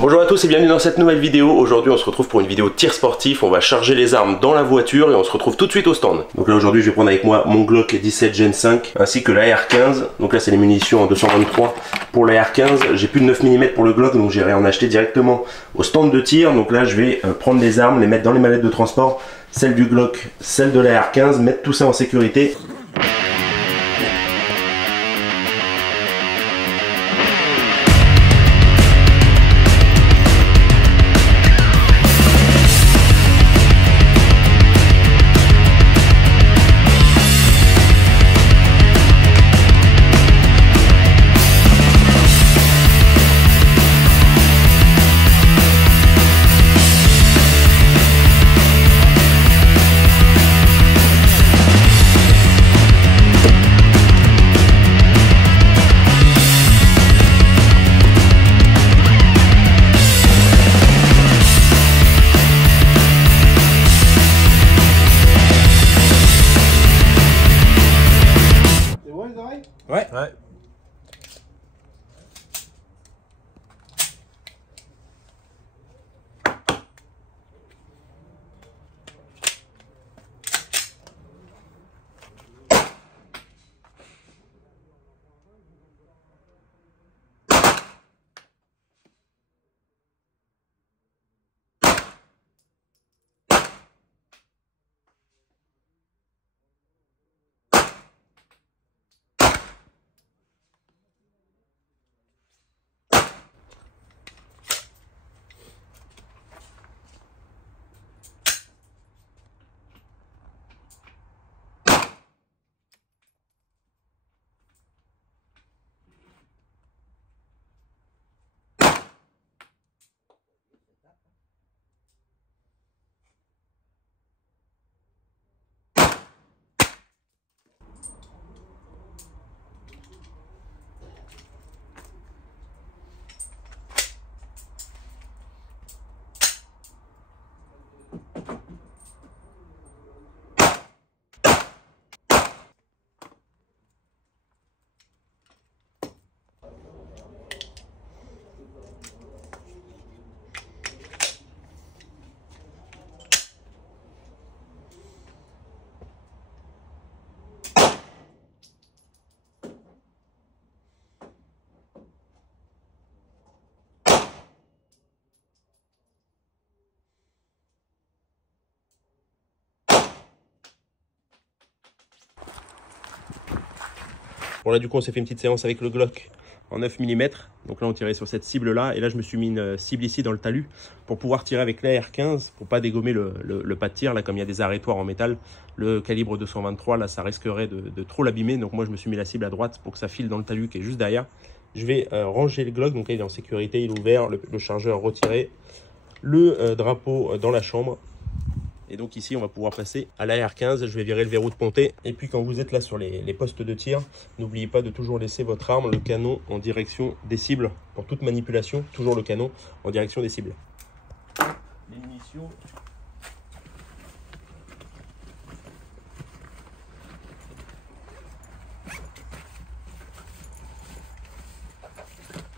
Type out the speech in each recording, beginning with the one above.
Bonjour à tous et bienvenue dans cette nouvelle vidéo. Aujourd'hui on se retrouve pour une vidéo tir sportif. On va charger les armes dans la voiture et on se retrouve tout de suite au stand. Donc là aujourd'hui je vais prendre avec moi mon Glock 17 Gen 5 ainsi que la R15. Donc là c'est les munitions en 223 pour la R15. J'ai plus de 9 mm pour le Glock, donc j'irai en acheter directement au stand de tir. Donc là je vais prendre les armes, les mettre dans les mallettes de transport, celle du Glock, celle de la R15, mettre tout ça en sécurité. Ouais. Bon là du coup on s'est fait une petite séance avec le Glock en 9 mm. Donc là on tirait sur cette cible là et là je me suis mis une cible ici dans le talus pour pouvoir tirer avec la R15 pour pas dégommer le pas de tir. Là comme il y a des arrêtoirs en métal, le calibre 223 là ça risquerait de trop l'abîmer. Donc moi je me suis mis la cible à droite pour que ça file dans le talus qui est juste derrière. Je vais ranger le Glock, donc là il est en sécurité, il est ouvert, le chargeur retiré, le drapeau dans la chambre. Et donc ici, on va pouvoir passer à la R15. Je vais virer le verrou de ponté. Et puis quand vous êtes là sur les postes de tir, n'oubliez pas de toujours laisser votre arme, le canon, en direction des cibles. Pour toute manipulation, toujours le canon en direction des cibles. Les munitions.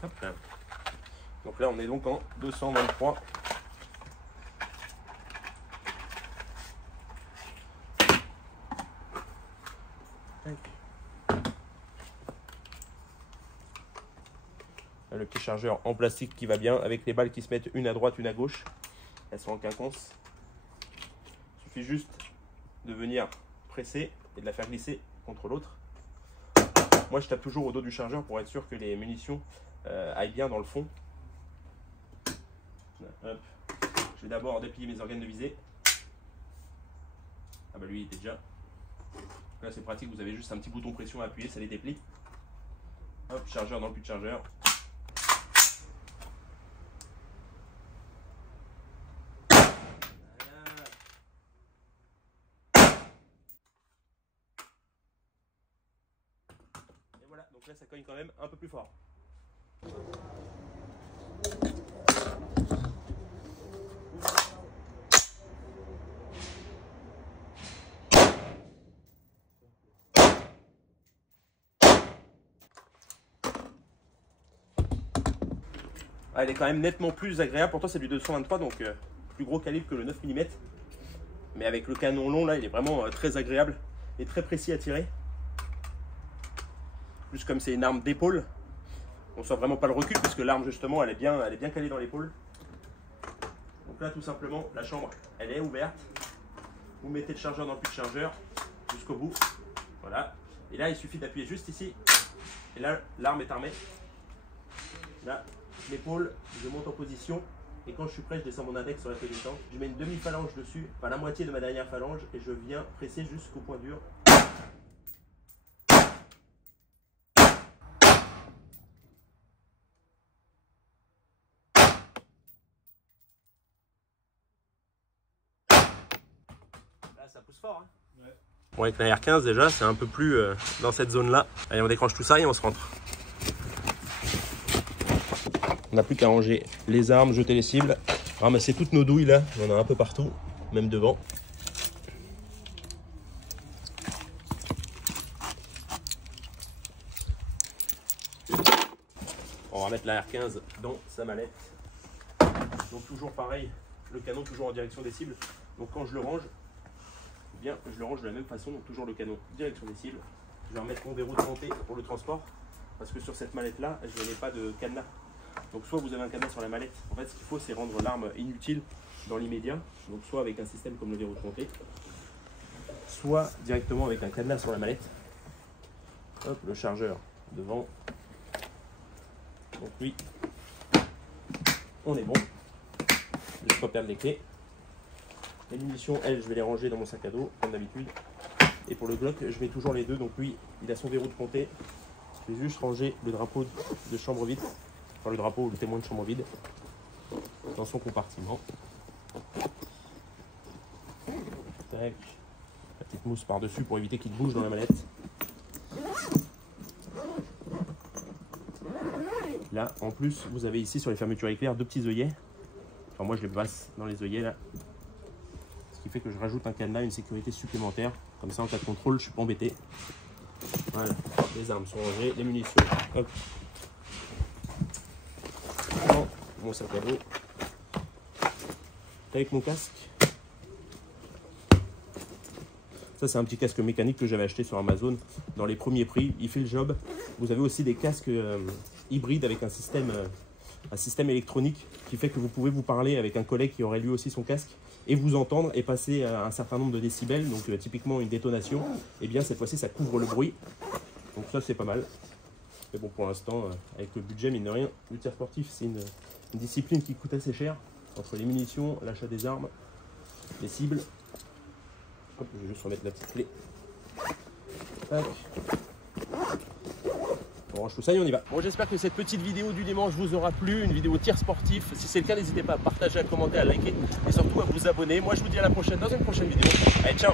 Hop là. Donc là, on est donc en 223. Le petit chargeur en plastique qui va bien avec les balles qui se mettent une à droite, une à gauche. Elles sont en quinconce. Il suffit juste de venir presser et de la faire glisser contre l'autre. Moi je tape toujours au dos du chargeur pour être sûr que les munitions aillent bien dans le fond. Hop. Je vais d'abord déplier mes organes de visée. Ah bah lui il était déjà. Là c'est pratique, vous avez juste un petit bouton pression à appuyer, ça les déplie. Hop, chargeur dans le puits de chargeur. Et voilà, donc là ça cogne quand même un peu plus fort. elle est quand même nettement plus agréable. Pourtant c'est du 223, donc plus gros calibre que le 9 mm. Mais avec le canon long là, il est vraiment très agréable et très précis à tirer. Plus comme c'est une arme d'épaule, on sent vraiment pas le recul parce que l'arme justement elle est bien calée dans l'épaule. Donc là tout simplement la chambre elle est ouverte. Vous mettez le chargeur dans le puits de chargeur jusqu'au bout. Voilà. Et là il suffit d'appuyer juste ici. Et là l'arme est armée. Là l'épaule, je monte en position. Et quand je suis prêt, je descends mon index sur la feuille du temps. Je mets une demi-phalange dessus, enfin la moitié de ma dernière phalange, et je viens presser jusqu'au point dur. Là, ça pousse fort. Hein. Ouais. Bon, avec la R15 déjà, c'est un peu plus dans cette zone-là. Allez, on déclenche tout ça et on se rentre. On n'a plus qu'à ranger les armes, jeter les cibles, ramasser toutes nos douilles là, on en a un peu partout, même devant. On va mettre la R15 dans sa mallette. Donc toujours pareil, le canon toujours en direction des cibles. Donc quand je le range, eh bien je le range de la même façon, donc toujours le canon direction des cibles. Je vais remettre mon verrou de montée pour le transport, parce que sur cette mallette là, je n'ai pas de cadenas. Donc soit vous avez un cadenas sur la mallette, en fait ce qu'il faut c'est rendre l'arme inutile dans l'immédiat, donc soit avec un système comme le verrou de montée, soit directement avec un cadenas sur la mallette. Hop, le chargeur devant. Donc lui, on est bon. Je ne pas perdre les clés. Les munitions, elles, je vais les ranger dans mon sac à dos, comme d'habitude. Et pour le Glock, je mets toujours les deux, donc lui, il a son verrou de montée. Je vais juste ranger le drapeau de chambre vide. Enfin, le drapeau ou le témoin de chambre vide dans son compartiment. Tac. La petite mousse par-dessus pour éviter qu'il bouge dans la mallette. Là, en plus, vous avez ici sur les fermetures éclair deux petits œillets. Enfin, moi, je les passe dans les œillets là. Ce qui fait que je rajoute un cadenas, une sécurité supplémentaire. Comme ça, en cas de contrôle, je ne suis pas embêté. Voilà. Les armes sont rangées, les munitions. Hop. Mon sac à dos avec mon casque. Ça c'est un petit casque mécanique que j'avais acheté sur Amazon dans les premiers prix, il fait le job. Vous avez aussi des casques hybrides avec un système électronique qui fait que vous pouvez vous parler avec un collègue qui aurait lui aussi son casque et vous entendre et passer à un certain nombre de décibels, donc typiquement une détonation, et bien cette fois-ci ça couvre le bruit, donc ça c'est pas mal. Mais bon, pour l'instant, avec le budget, mine de rien, le tir sportif, c'est une discipline qui coûte assez cher. Entre les munitions, l'achat des armes, les cibles. Hop, je vais juste remettre la petite clé. Tac. On range tout ça et on y va. Bon, j'espère que cette petite vidéo du dimanche vous aura plu. Une vidéo tir sportif. Si c'est le cas, n'hésitez pas à partager, à commenter, à liker et surtout à vous abonner. Moi, je vous dis à la prochaine dans une prochaine vidéo. Allez, ciao!